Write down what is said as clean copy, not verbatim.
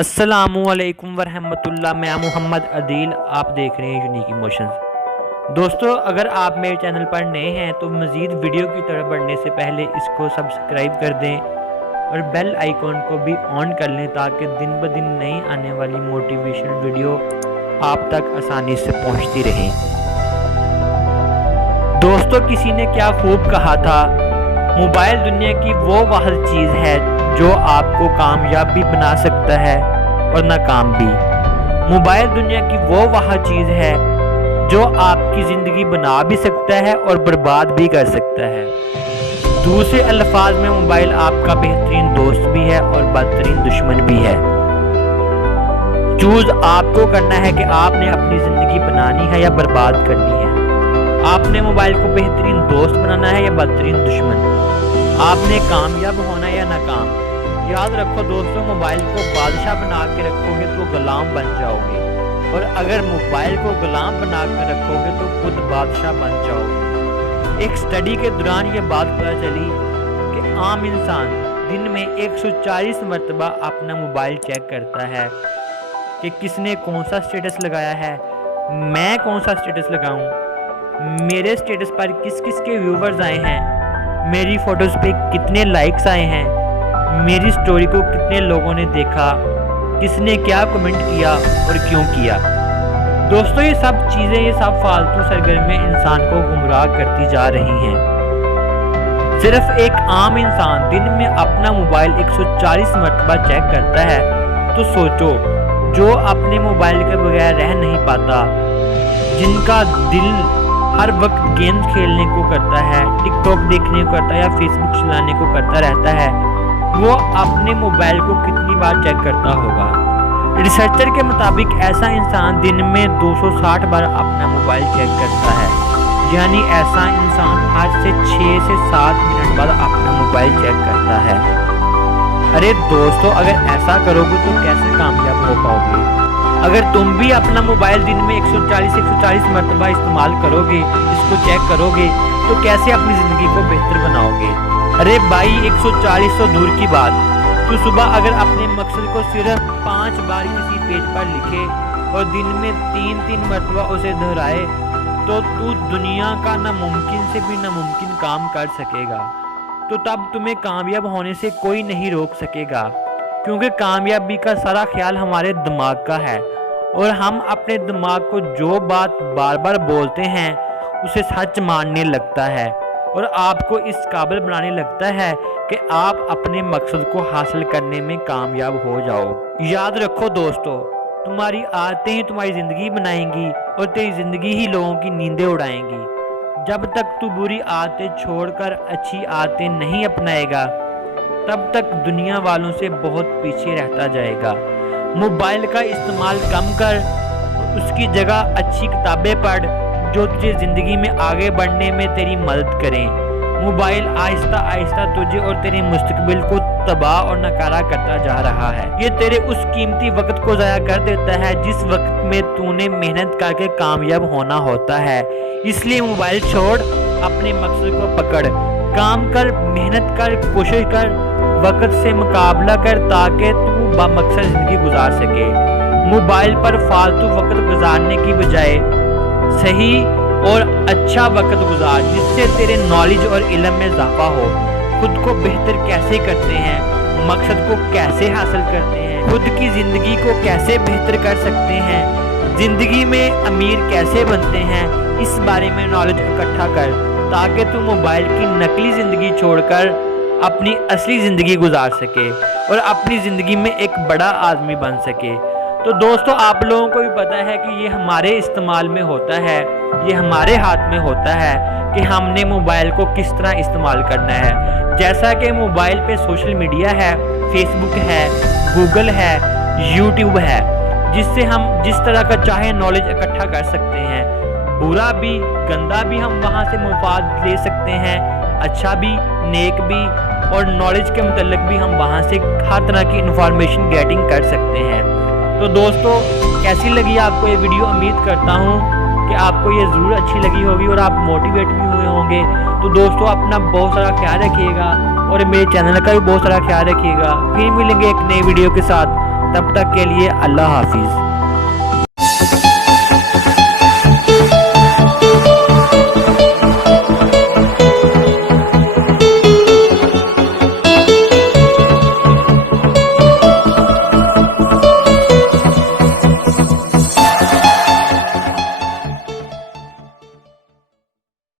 السلام علیکم ورحمۃ اللہ، میں محمد عدیل، آپ دیکھ رہے ہیں یونیک ایموشنز۔ دوستو، اگر آپ میرے چینل پر نئے ہیں تو مزید ویڈیو کی طرف بڑھنے سے پہلے اس کو سبسکرائب کر دیں اور بیل آئیکن کو بھی آن کر لیں تاکہ دن بدن نئی آنے والی موٹیویشنل ویڈیو آپ تک آسانی سے پہنچتی رہیں۔ دوستو، کسی نے کیا خوب کہا تھا، موبائل دنیا کی وہ واحد چیز ہے جو آپ کو کامیاب بھی بنا سکتا ہے اور ناکام بھی۔ موبائل دنیا کی وہ واحد چیز ہے جو آپ کی زندگی بنا بھی سکتا ہے اور برباد بھی کر سکتا ہے۔ دوسرے الفاظ میں، موبائل آپ کا بہترین دوست بھی ہے اور بدترین دشمن بھی ہے۔ چوز آپ کو کرنا ہے کہ آپ نے اپنی زندگی بنانی ہے یا برباد کرنی ہے۔ آپ نے موبائل کو بہترین دوست بنانا ہے یا بدترین دشمن۔ آپ نے کامیاب ہونا ہے یا ناکام۔ یاد رکھو دوستو، موبائل کو بادشاہ بنا کے رکھو گے تو غلام بن جاؤ گے، اور اگر موبائل کو غلام بنا کے رکھو گے تو خود بادشاہ بن جاؤ گے۔ ایک سٹڈی کے دوران یہ بات پتہ چلی کہ عام انسان دن میں 140 مرتبہ اپنا موبائل چیک کرتا ہے کہ کس نے کون سا سٹیٹس لگایا ہے، میں کون سا سٹیٹس لگاؤں، میرے سٹیٹس پر کس کس کے ویورز آئے ہیں، میری فوٹوز پہ کتنے لائکس آئے ہیں، میری سٹوری کو کتنے لوگوں نے دیکھا، کس نے کیا کمنٹ کیا اور کیوں کیا۔ دوستو، یہ سب چیزیں، یہ سب فالتو سرگرمیاں انسان کو گمراہ کرتی جا رہی ہیں۔ صرف ایک عام انسان دن میں اپنا موبائل 140 مرتبہ چیک کرتا ہے تو سوچو، جو اپنے موبائل کے بغیر رہ نہیں پاتا، جن کا دل ہر وقت گیمز کھیلنے کو کرتا ہے، ٹک ٹاک دیکھنے کو کرتا ہے یا فیس بک چلانے کو کرتا رہتا ہے، وہ اپنے موبائل کو کتنی بار چیک کرتا ہوگا؟ ریسرچر کے مطابق ایسا انسان دن میں 260 بار اپنا موبائل چیک کرتا ہے، یعنی ایسا انسان ہر سے 6 سے 7 منٹ بعد اپنا موبائل چیک کرتا ہے۔ ارے دوستو، اگر ایسا کرو گے تو کیسے کامیاب ہو پاؤ گے؟ اگر تم بھی اپنا موبائل دن میں 140 مرتبہ استعمال کرو گے، اس کو چیک کرو گے، تو کیسے اپنی زندگی کو بہتر بناؤ گے؟ ارے بھائی، 140 تو دور کی بات، تو صبح اگر اپنے مقصد کو صرف 5 بار کسی پیج پر لکھے اور دن میں 3 مرتبہ اسے دہرائے تو دنیا کا ناممکن سے بھی ناممکن کام کر سکے گا۔ تو تب تمہیں کامیاب ہونے سے کوئی نہیں روک سکے گا، کیونکہ کامیابی کا سارا خیال ہمارے دماغ کا ہے، اور ہم اپنے دماغ کو جو بات بار بار بولتے ہیں اسے سچ ماننے لگتا ہے اور آپ کو اس قابل بنانے لگتا ہے کہ آپ اپنے مقصد کو حاصل کرنے میں کامیاب ہو جاؤ۔ یاد رکھو دوستو، تمہاری عادتیں ہی تمہاری زندگی بنائیں گی اور تیری زندگی ہی لوگوں کی نیندیں اڑائیں گی۔ جب تک تو بری عادتیں چھوڑ کر اچھی عادتیں نہیں اپنائے گا، تب تک دنیا والوں سے بہت پیچھے رہتا جائے گا۔ موبائل کا استعمال کم کر، اس کی جگہ اچھی کتابیں پڑھ جو تجھے زندگی میں آگے بڑھنے میں تیری مدد کریں۔ موبائل آہستہ آہستہ تجھے اور تیرے مستقبل کو تباہ اور ناکارہ کرتا جا رہا ہے۔ یہ تیرے اس قیمتی وقت کو ضائع کر دیتا ہے جس وقت میں تو نے محنت کر کے کامیاب ہونا ہوتا ہے۔ اس لیے موبائل چھوڑ، اپنے مقصد کو پکڑ، کام کر، محنت کر، کوشش کر، وقت سے مقابلہ کر تاکہ تو بامقصد زندگی گزار سکے۔ موبائل پر فالتو وقت گزارنے کی بجائے صحیح اور اچھا وقت گزار، جس سے تیرے نالج اور علم میں اضافہ ہو۔ خود کو بہتر کیسے کرتے ہیں، مقصد کو کیسے حاصل کرتے ہیں، خود کی زندگی کو کیسے بہتر کر سکتے ہیں، زندگی میں امیر کیسے بنتے ہیں، اس بارے میں نالج اکٹھا کر تاکہ تو موبائل کی نقلی زندگی چھوڑ کر اپنی اصلی زندگی گزار سکے اور اپنی زندگی میں ایک بڑا آدمی بن سکے۔ تو دوستو، آپ لوگوں کو بھی پتہ ہے کہ یہ ہمارے استعمال میں ہوتا ہے، یہ ہمارے ہاتھ میں ہوتا ہے کہ ہم نے موبائل کو کس طرح استعمال کرنا ہے۔ جیسا کہ موبائل پہ سوشل میڈیا ہے، فیس بک ہے، گوگل ہے، یوٹیوب ہے، جس سے ہم جس طرح کا چاہے نالج اکٹھا کر سکتے ہیں۔ برا بھی، گندا بھی ہم وہاں سے مفاد لے سکتے ہیں، اچھا بھی، نیک بھی، اور نالج کے متعلق بھی ہم وہاں سے ہر طرح کی انفارمیشن گیٹنگ کر سکتے ہیں۔ تو دوستو، کیسی لگی آپ کو یہ ویڈیو؟ امید کرتا ہوں کہ آپ کو یہ ضرور اچھی لگی ہوگی اور آپ موٹیویٹ بھی ہوئے ہوں گے۔ تو دوستو، اپنا بہت سارا خیال رکھیے گا اور میرے چینل کا بھی بہت سارا خیال رکھیے گا۔ پھر ملیں گے ایک نئی ویڈیو کے ساتھ۔ تب تک کے لیے اللہ حافظ۔